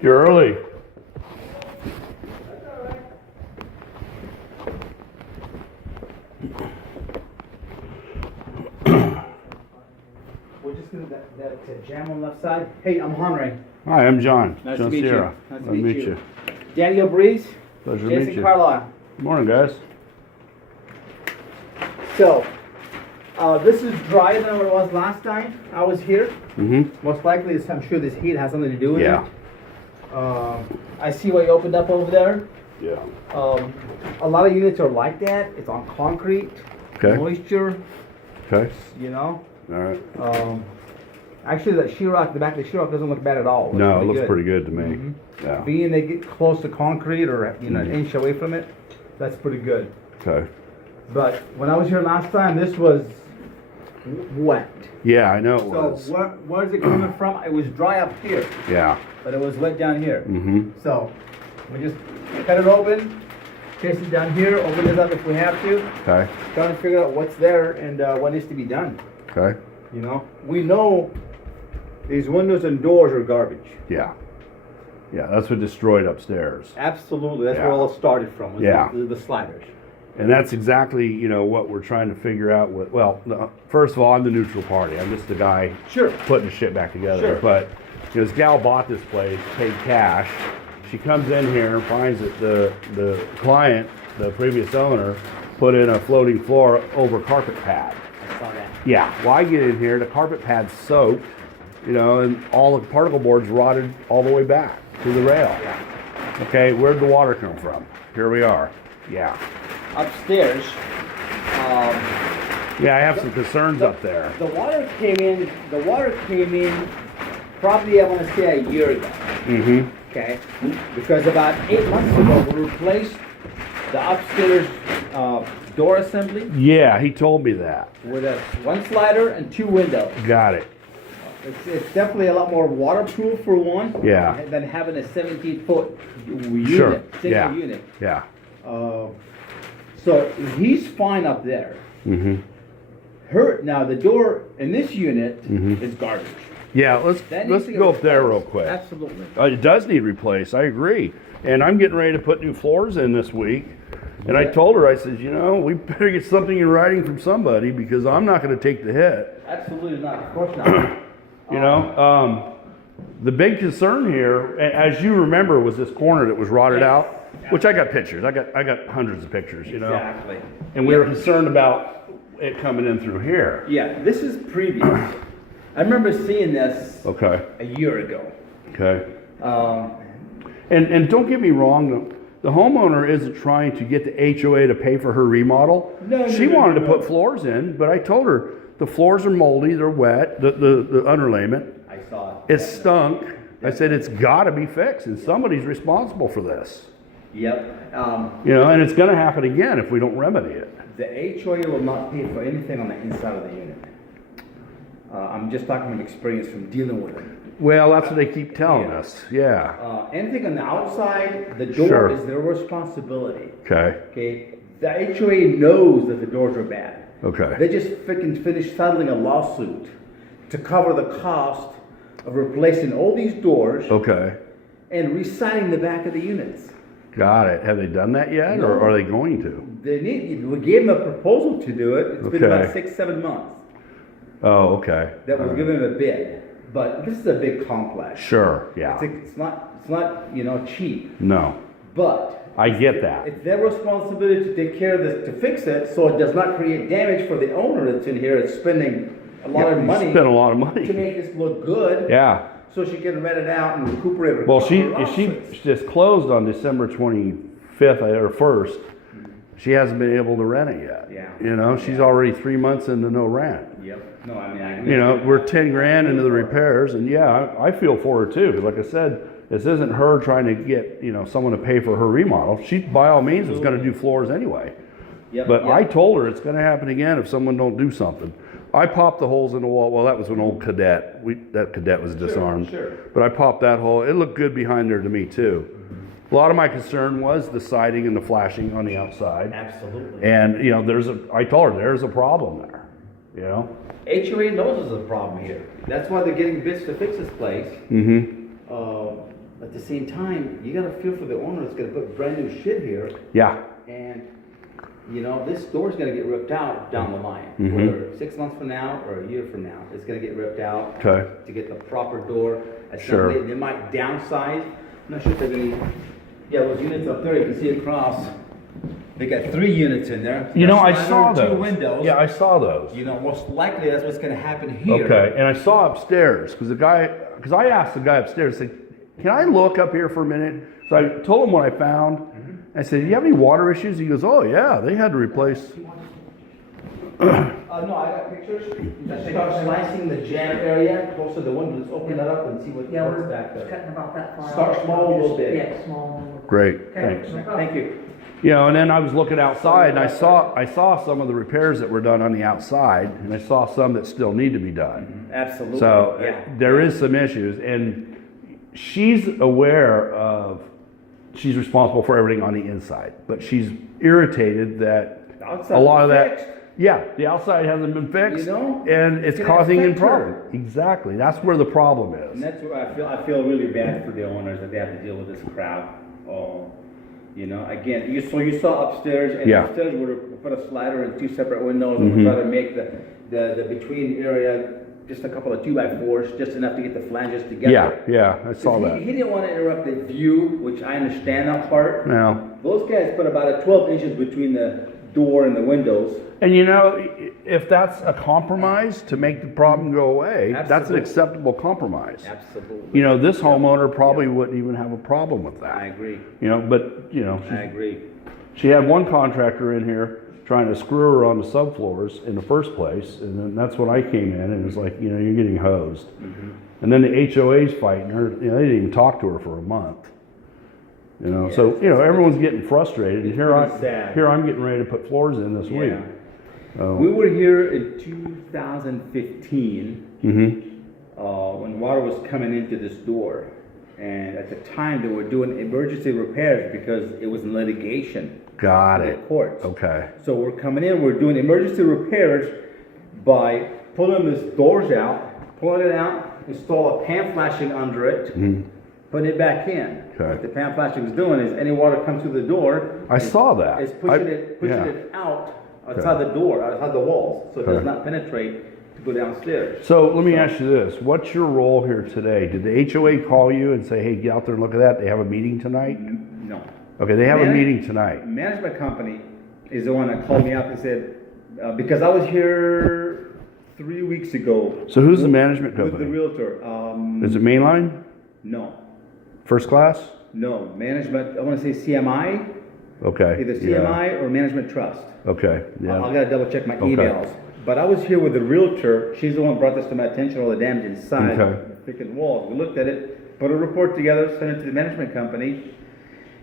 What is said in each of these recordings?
You're early. We're just gonna that jam on the left side. Hey, I'm Henry. Hi, I'm John. Nice John to meet Sierra. you. Nice to meet you. Daniel Breeze. Pleasure to meet Jason you. Carlisle. Good morning, guys. So, this is drier than what it was last time I was here. Mm-hmm. Most likely, I'm sure this heat has something to do with Yeah. it. I see what you opened up over there. Yeah. A lot of units are like that. It's on concrete, Okay. moisture, Okay. you know. All right. Actually, that sheetrock, the back of the sheetrock doesn't look bad at all. No, it looks pretty good to me. Mhm. Yeah. Being they get close to concrete or an inch away from it, that's pretty good. Okay. But when I was here last time, this was wet. Yeah, I know it So was. where's it coming from? It was dry up here, Yeah. but it was wet down here. Mm-hmm. So we just cut it open, case it down here, open this up if we have to, Okay. trying to figure out what's there and what needs to be done. Okay. You know, we know these windows and doors are garbage. Yeah. Yeah, that's what destroyed upstairs. Absolutely, that's Yeah. where it all started from. Was Yeah. the sliders. And that's exactly, what we're trying to figure out with, well, no, first of all, I'm the neutral party. I'm just the guy Sure. putting the shit back together. Sure. But this gal bought this place, paid cash. She comes in here and finds that the client, the previous owner, put in a floating floor over carpet pad. I saw that. Yeah, well, I get in here, the carpet pad's soaked, and all the particle boards rotted all the way back to the rail. Yeah. Okay, where'd the water come from? Here we are. Yeah. Upstairs, Yeah, I have some concerns up there. the water came in. The water came in probably I want to say a year ago. Mm-hmm. Okay, because about 8 months ago we replaced the upstairs door assembly Yeah, he told me that. with a one slider and two windows. Got it. It's definitely a lot more waterproof for one. Yeah. Than having a 17-foot unit, Sure. single Yeah. unit. Yeah. So he's fine up there. Mm-hmm. Now the door in this unit is garbage. Yeah, let's That needs to go up there real replaced. quick. Absolutely. It does need replaced. I agree. And I'm getting ready to put new floors in this week. And I told her, I said, we better get something in writing from somebody because I'm not going to take the hit. Absolutely not. Of course not. The big concern here, as you remember, was this corner that was rotted Yes. out, which I got pictures. I got hundreds of pictures, Exactly. And we were concerned about it coming in through here. Yeah, this is previous. I remember seeing this Okay. a year ago. Okay. Um, And don't get me wrong, the homeowner isn't trying to get the HOA to pay for her remodel. No, She no, wanted to no. put floors in, but I told her the floors are moldy, they're wet, the underlayment. I saw it. It stunk. I said it's got to be fixed, and somebody's responsible for this. Yep. And it's going to happen again if we don't remedy it. The HOA will not pay for anything on the inside of the unit. I'm just talking from experience from dealing with it. Well, that's what they keep telling Yeah. us. Yeah. Anything on the outside, the door Sure. is their responsibility. Okay. Okay. The HOA knows that the doors are bad. Okay. They just freaking finished settling a lawsuit to cover the cost of replacing all these doors Okay. and re-siding the back of the units. Got it. Have they done that yet, No. or are they going to? We gave them a proposal to do it. It's been Okay. about 6-7 months Oh, okay. that we've All right. given them a bid. But this is a big complex. Sure. Yeah. It's not cheap. No. But I get that. it's their responsibility to take care of this, to fix it, so it does not create damage for the owner that's in here. It's spending a lot of money Spent a lot of to money. make this look good. Yeah. So she can rent it out and recuperate her. Well, she her losses. just closed on December 25th or 1st. She hasn't been able to rent it yet. Yeah. She's already 3 months into no rent. Yep. No, I mean, We're 10 grand into the repairs, and yeah, I feel for her too. Because like I said, this isn't her trying to get someone to pay for her remodel. She by all means was going to do floors anyway. Yep, But yep. I told her it's going to happen again if someone don't do something. I popped the holes in the wall. Well, that was an old cadet. That cadet was disarmed. Sure. But I popped that hole. It looked good behind there to me too. A lot of my concern was the siding and the flashing on the outside. Absolutely. And I told her there's a problem there. HOA knows there's a problem here. That's why they're getting bids to fix this place. Mm-hmm. But the same time, you gotta feel for the owner that's gonna put brand new shit here, Yeah. and, you know, this door's gonna get ripped out down the line. Mhm. Whether 6 months from now or a year from now, it's gonna get ripped out. Okay. To get the proper door. Sure. They might downsize, I'm not sure if they're gonna, yeah, those units up there, you can see across, they got 3 units in there. You know, I Slider, saw 2 those. windows. Yeah, I saw those. You know, most likely that's what's gonna happen here. Okay, and I saw upstairs, because I asked the guy upstairs, I said, can I look up here for a minute? So I told him what I found. I said, do you have any water issues? He goes, oh yeah, they had to replace. No, I got pictures. Just start slicing the jam area, close to the window, let's open that up and see what's Yeah, we're back there. cutting about that far. Start out. small, a little bit. Yeah, small. Great, Okay, thanks. no problem. Thank you. You know, and then I was looking outside and I saw some of the repairs that were done on the outside, and I saw some that still need to be done. Absolutely. So Yeah. there is some issues, and she's aware of, she's responsible for everything on the inside, but she's irritated that Outside a lot of fixed. that, yeah, the outside hasn't been fixed, You know, and it's gonna causing him affect her. problem. Exactly, that's where the problem And is. that's where I feel really bad for the owners that they have to deal with this crowd. Oh, you know, again, you saw upstairs, and Yeah. upstairs we put a slider and 2 separate windows, and we try to make the between area just a couple of 2x4s, just enough to get the flanges together. Yeah, I saw He that. didn't want to interrupt the view, which I understand that part. Now, Those guys put about 12 inches between the door and the windows. and you know, if that's a compromise to make the problem go away, that's an Absolutely. acceptable compromise. Absolutely. You know, this homeowner probably wouldn't even have a problem with I that. agree. You know, but, you know, I agree. she had one contractor in here trying to screw her on the subfloors in the first place, and then that's when I came in, and it was like, you know, you're getting hosed. And then the HOA's fighting her, you know, they didn't even talk to her for a month. You know, so, you know, everyone's getting frustrated, and here pretty sad. I'm getting ready to put floors in this week. We were here in 2015 when water was coming into this door. And at the time, they were doing emergency repairs because it was in litigation. Got in the it. courts. Okay. So we're coming in, we're doing emergency repairs by pulling these doors out, pulling it out, install a pan flashing under it, putting it back in. Okay. What the pan flashing is doing is any water comes through the door. I saw that. It's pushing it out outside the door, outside the walls, so it does Okay. not penetrate to go downstairs. So let me ask you this, what's your role here today? Did the HOA call you and say, hey, get out there and look at that? They have a meeting tonight? No. Okay, they have a Man- meeting tonight. Management company is the one that called me up and said, because I was here 3 weeks ago. So who's the management With company? the realtor. Is it Mainline? No, First class? no, management, I want to say CMI, Okay. either yeah. CMI or Management Trust. Okay, I yeah. gotta double check my Okay. emails. But I was here with the realtor, she's the one who brought this to my attention, all the damage inside, Okay. the freaking walls. We looked at it, put a report together, sent it to the management company,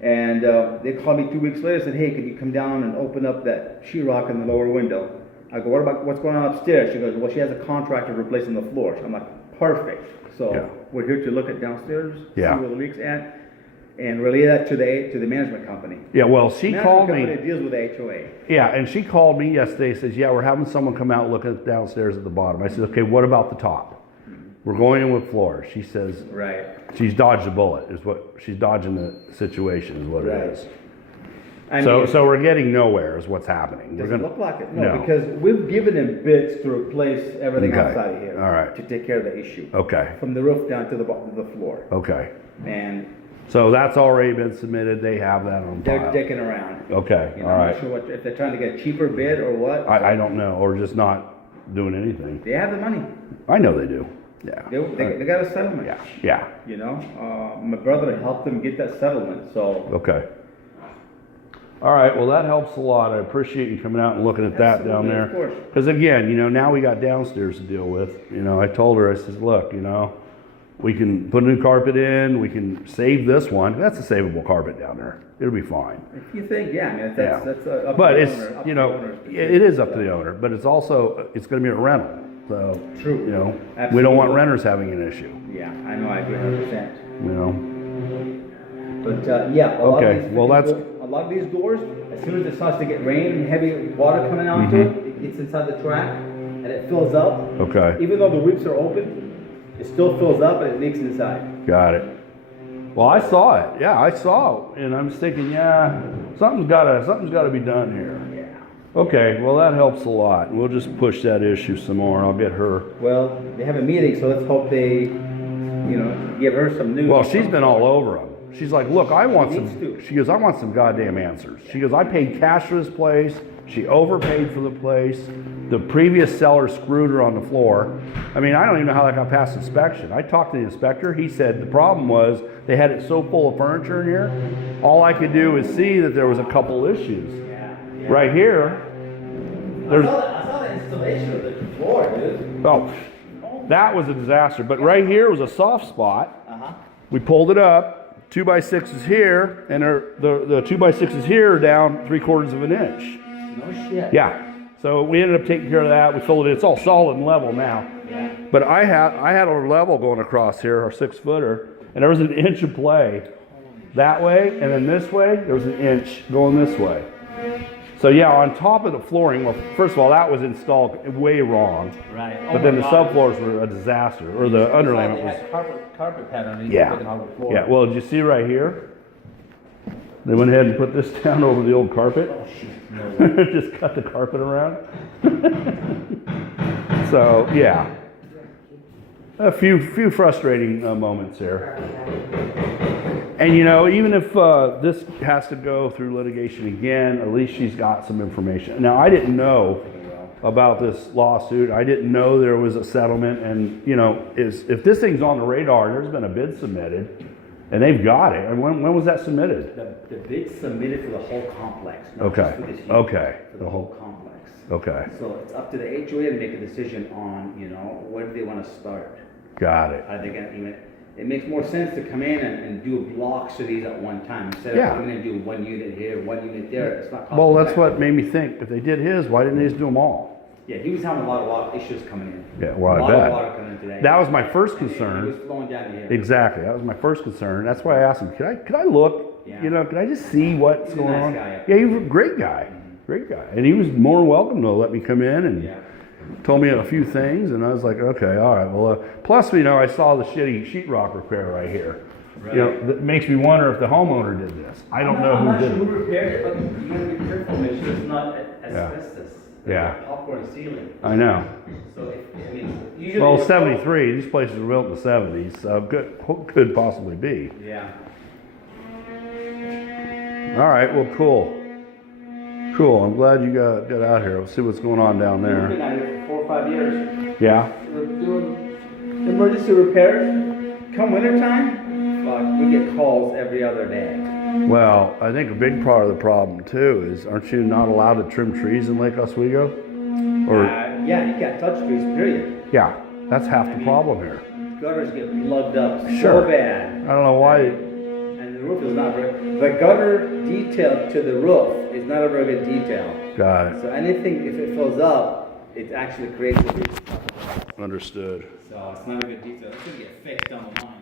and they called me 2 weeks later, said, hey, could you come down and open up that sheetrock in the lower window? I go, what's going on upstairs? She goes, well, she has a contractor replacing the floor. I'm like, perfect. So Yeah. we're here to look at downstairs, Yeah. see where the leak's at, and relay that to the management company. Yeah, well, she called Management me. company deals with HOA. Yeah, and she called me yesterday, says, yeah, we're having someone come out and look at downstairs at the bottom. I said, okay, what about the top? We're going in with floor. She says, Right. she's dodged a bullet, is what, she's dodging the situation, is what Right. it is. I So, mean, so we're getting nowhere, is what's happening. We're doesn't gonna, look like it. No, No. because we've given them bids to replace everything Okay. outside of here. All right. To take care of the issue. okay, From the roof down to the bottom of the floor. okay. And So that's already been submitted, they have that on they're file. dicking around. Okay, You know, all I'm right. not sure what, if they're trying to get a cheaper bid or what. I don't know, or just not doing anything. They have the money. I know they do, yeah. They got a settlement. Yeah, yeah, You know, my brother helped them get that settlement, so. okay. All right, well, that helps a lot. I appreciate you coming out and looking at that down Absolutely, there. of course. Because again, you know, now we got downstairs to deal with. You know, I told her, I said, look, you know, we can put a new carpet in, we can save this one. That's a savable carpet down there. It'll be fine. If you think, yeah, I mean, Yeah. that's up But to the it's, owner, up you to the know, owner. it is up to the owner, but it's also, it's gonna be a rental. So, True. you know, we don't want Absolutely. renters having an issue, Yeah, I know, I agree 100%. you know? But yeah, a lot Okay, of these, well, that's- a lot of these doors, as soon as it starts to get rain and heavy water coming onto Mm-hmm. it, it gets inside the track and it fills up. Okay, Even though the weeps are open, it still fills up and it leaks inside. got it. Well, I saw it. Yeah, I saw it, and I'm just thinking, yeah, something's gotta be done here. Yeah. Okay, well that helps a lot. We'll just push that issue some more. I'll get her. Well, they have a meeting, so let's hope they, give her some news. Well, she's been all over them. She's like, look, I want She needs some. to. She goes, I want some goddamn answers. She goes, I paid cash for this place. She overpaid for the place. The previous seller screwed her on the floor. I mean, I don't even know how that got past inspection. I talked to the inspector. He said the problem was they had it so full of furniture in here. All I could do is see that there was a couple issues. Yeah. Right here, there's. I saw the installation of the floor, dude. Oh, that was a disaster. But right here was a soft spot. Uh-huh. We pulled it up. 2x6 is here, and the 2x6 is here down 3/4 of an inch. No shit. Yeah. So we ended up taking care of that. We filled it. It's all solid and level now. Yeah. But I had a level going across here, our 6-footer, and there was an inch of play that way, and then this way there was an inch going this way. So yeah, on top of the flooring, well, first of all, that was installed way wrong. Right. But then the subfloors were a disaster, or the underlayment They was. had carpet pattern. Yeah. Yeah. Well, did you see right here? They went ahead and put this down over the old carpet. Oh shit. No way. Just cut the carpet around. So yeah, a few frustrating moments here. And even if this has to go through litigation again, at least she's got some information. Now I didn't know about this lawsuit. I didn't know there was a settlement. And if this thing's on the radar, there's been a bid submitted, and they've got it. And when was that submitted? The bid submitted for the whole complex. Not Okay. just for this unit, Okay. For the whole complex. Okay, So it's up to the HOA to make a decision on, where do they want to start? got it. Are they going to it makes more sense to come in and do blocks of these at one time instead Yeah. of coming in and do one unit here, one unit there. It's not cost Well, that's effective. what made me think. If they did his, why didn't they just do them all? Yeah, he was having a lot of water issues coming in. Yeah, well, a I lot bet. of water coming in today. That was my first And It concern. was flowing down here. Exactly, that was my first concern. That's why I asked him, could I look? Yeah. Could I just see what's He's a going nice on? guy. Yeah, he was a great guy. Great guy. And he was more welcome to let me come in and Yeah. told me a few things, and I was like, okay, all right. Well, plus, I saw the shitty sheetrock repair right here. Right. That makes me wonder if the homeowner did this. I don't know I'm who not did sure it. who repaired it, but you gotta be careful, make sure it's not asbestos. Yeah. Popcorn ceiling. I know. So usually. Well, 73, these places were built in the 70s, so could possibly be. Yeah. All right, well, cool. Cool, I'm glad you got out here. We'll see what's going on down We've been there. out here for 4 or 5 years. Yeah? We're doing emergency repairs. Come wintertime, fuck, we get calls every other day. Well, I think a big part of the problem, too, is aren't you not allowed to trim trees in Lake Oswego? Or, Yeah, you can't touch trees, period. yeah, that's half the problem here. Gutters get plugged up Sure. so bad. I don't know why. And the roof is not very, the gutter detail to the roof is not a very good detail. Got it. So anything, if it fills up, it actually creates a big. Understood. So it's not a good detail. It's gonna get fixed down the line.